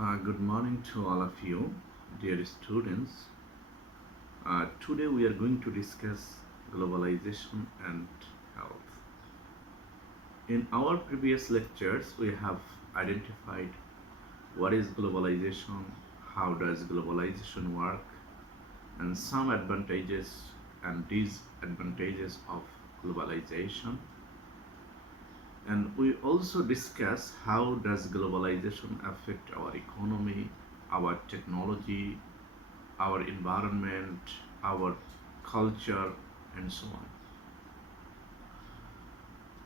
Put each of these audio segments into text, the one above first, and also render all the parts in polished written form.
Good morning to all of you, dear students. Today we are going to discuss globalization and health. In our previous lectures, we have identified what is globalization, how does globalization work, and some advantages and disadvantages of globalization. And we also discuss how does globalization affect our economy, our technology, our environment, our culture, and so on.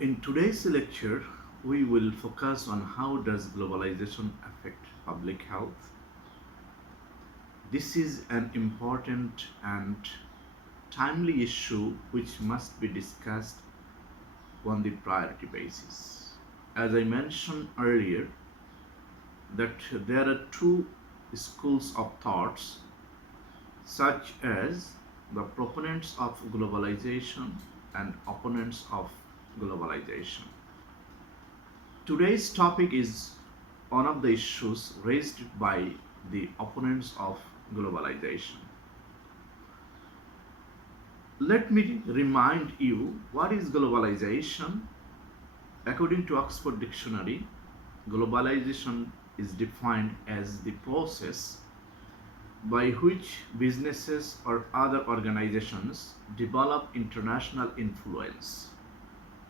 In today's lecture, we will focus on how does globalization affect public health. This is an important and timely issue which must be discussed on the priority basis. As I mentioned earlier, that there are two schools of thoughts such as the proponents of globalization and opponents of globalization. Today's topic is one of the issues raised by the opponents of globalization. Let me remind you what is globalization. According to Oxford Dictionary, globalization is defined as the process by which businesses or other organizations develop international influence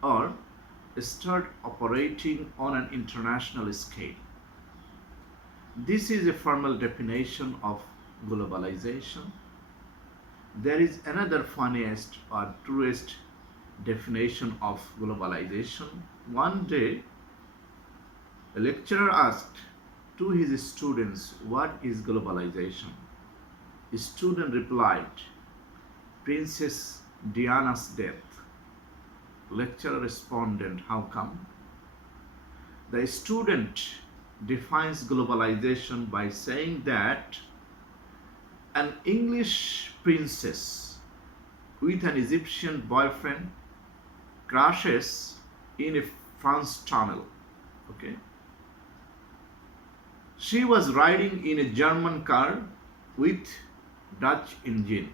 or start operating on an international scale. This is a formal definition of globalization. There is another funniest or truest definition of globalization. One day, a lecturer asked to his students, "What is globalization?" A student replied, "Princess Diana's death." Lecturer responded, "How come?" The student defines globalization by saying that an English princess with an Egyptian boyfriend crashes in a France tunnel. Okay. She was riding in a German car with Dutch engine,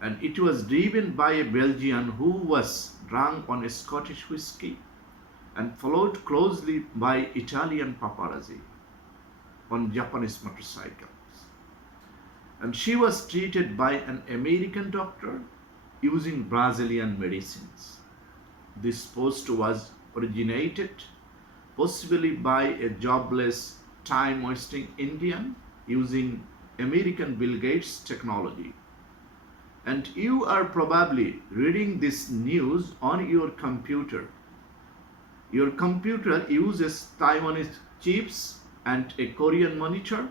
and it was driven by a Belgian who was drunk on a Scottish whiskey and followed closely by Italian paparazzi on Japanese motorcycles. And she was treated by an American doctor using Brazilian medicines. This post was originated possibly by a jobless, time-wasting Indian using American Bill Gates technology. And you are probably reading this news on your computer. Your computer uses Taiwanese chips and a Korean monitor,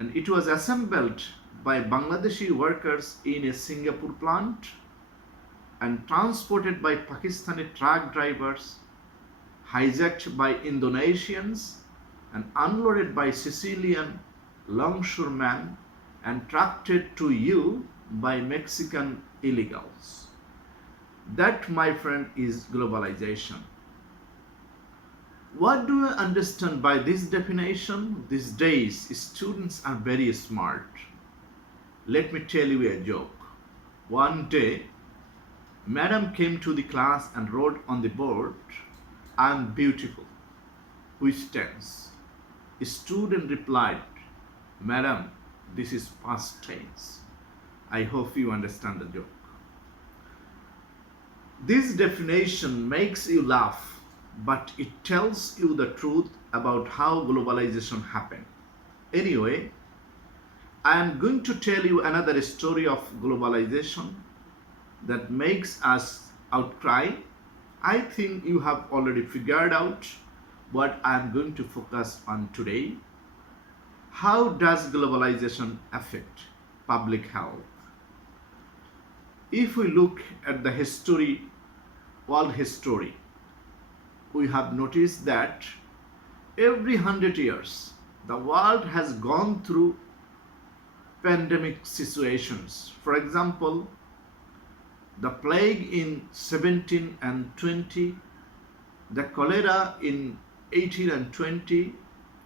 and it was assembled by Bangladeshi workers in a Singapore plant and transported by Pakistani truck drivers, hijacked by Indonesians and unloaded by Sicilian longshoremen and trucked to you by Mexican illegals. That, my friend, is globalization. What do you understand by this definition? These days, students are very smart. Let me tell you a joke. One day, Madam came to the class and wrote on the board, "I am beautiful." Which tense? A student replied, "Madam, this is past tense." I hope you understand the joke. This definition makes you laugh, but it tells you the truth about how globalization happened. Anyway, I am going to tell you another story of globalization that makes us outcry. I think you have already figured out what I am going to focus on today. How does globalization affect public health? If we look at the history, world history, we have noticed that every 100 years, the world has gone through pandemic situations. For example, the plague in 17 and 20, the cholera in 18 and 20,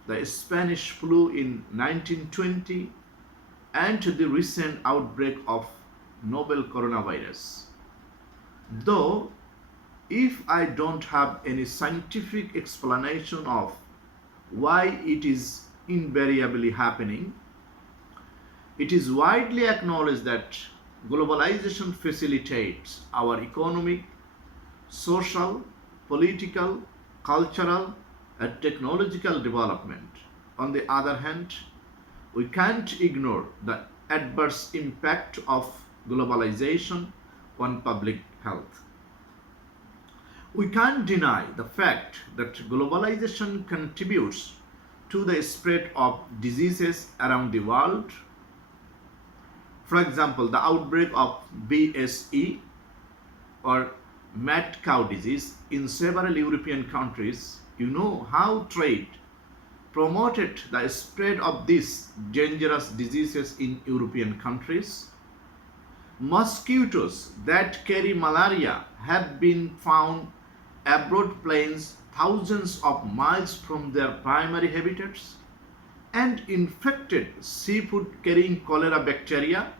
the Spanish flu in 1920, and the recent outbreak of novel coronavirus. Though, if I don't have any scientific explanation of why it is invariably happening, it is widely acknowledged that globalization facilitates our economic, social, political, cultural, and technological development. On the other hand, we can't ignore the adverse impact of globalization on public health. We can't deny the fact that globalization contributes to the spread of diseases around the world. For example, the outbreak of BSE or mad cow disease in several European countries. You know how trade promoted the spread of these dangerous diseases in European countries. Mosquitoes that carry malaria have been found abroad plains thousands of miles from their primary habitats, and infected seafood carrying cholera bacteria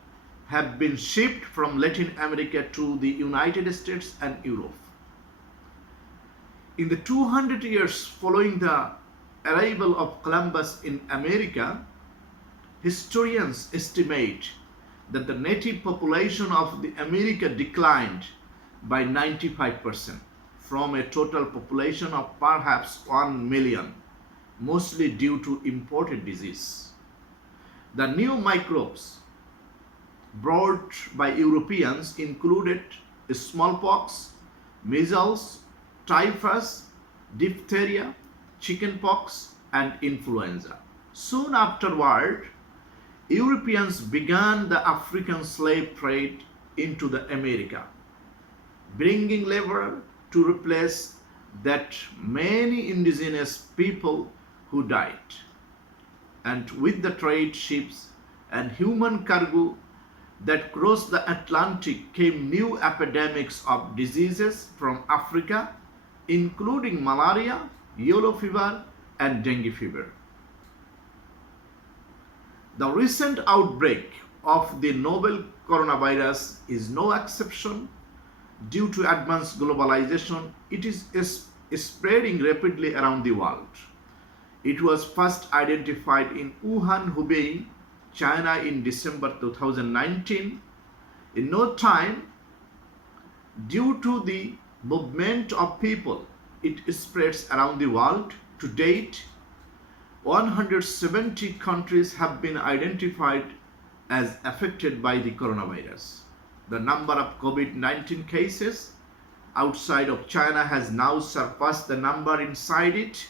have been shipped from Latin America to the United States and Europe. In the 200 years following the arrival of Columbus in America, historians estimate that the native population of the America declined by 95% from a total population of perhaps 1 million, mostly due to imported disease. The new microbes brought by Europeans included smallpox, measles, typhus, diphtheria, chickenpox, and influenza. Soon afterward, Europeans began the African slave trade into the America, bringing labor to replace that many indigenous people who died. And with the trade ships and human cargo that crossed the Atlantic came new epidemics of diseases from Africa, including malaria, yellow fever, and dengue fever. The recent outbreak of the novel coronavirus is no exception. Due to advanced globalization, it is spreading rapidly around the world. It was first identified in Wuhan, Hubei, China in December 2019. In no time, due to the movement of people, it spreads around the world. To date, 170 countries have been identified as affected by the coronavirus. The number of COVID-19 cases outside of China has now surpassed the number inside it.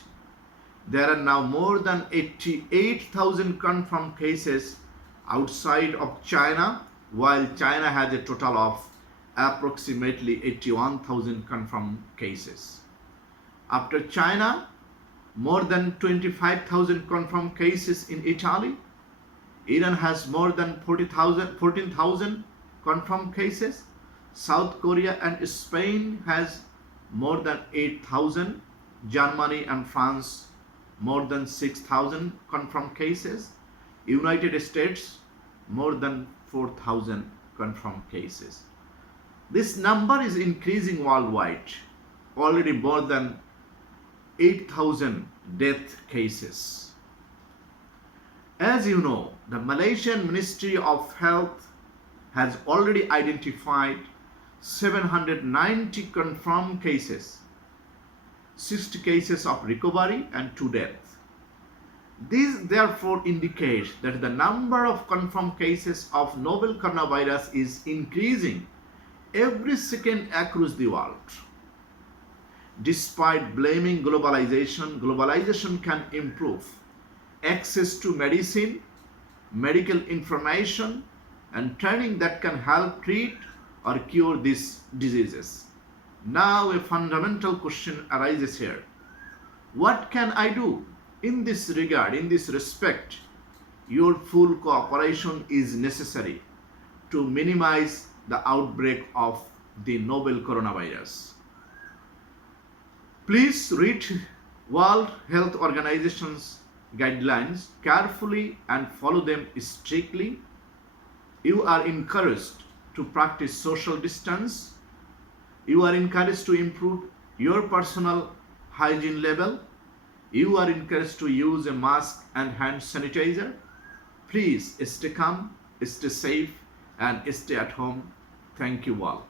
There are now more than 88,000 confirmed cases outside of China, while China has a total of approximately 81,000 confirmed cases. After China, more than 25,000 confirmed cases in Italy. Iran has more than 14,000 confirmed cases. South Korea and Spain has more than 8,000. Germany and France more than 6,000 confirmed cases. United States more than 4,000 confirmed cases. This number is increasing worldwide. Already more than 8,000 death cases. As you know, the Malaysian Ministry of Health has already identified 790 confirmed cases, 60 cases of recovery, and 2 deaths. This therefore indicates that the number of confirmed cases of novel coronavirus is increasing every second across the world. Despite blaming globalization, globalization can improve access to medicine, medical information, and training that can help treat or cure these diseases. Now a fundamental question arises here. What can I do in this regard, in this respect? Your full cooperation is necessary to minimize the outbreak of the novel coronavirus. Please read World Health Organization's guidelines carefully and follow them strictly. You are encouraged to practice social distance. You are encouraged to improve your personal hygiene level. You are encouraged to use a mask and hand sanitizer. Please stay calm, stay safe, and stay at home. Thank you all.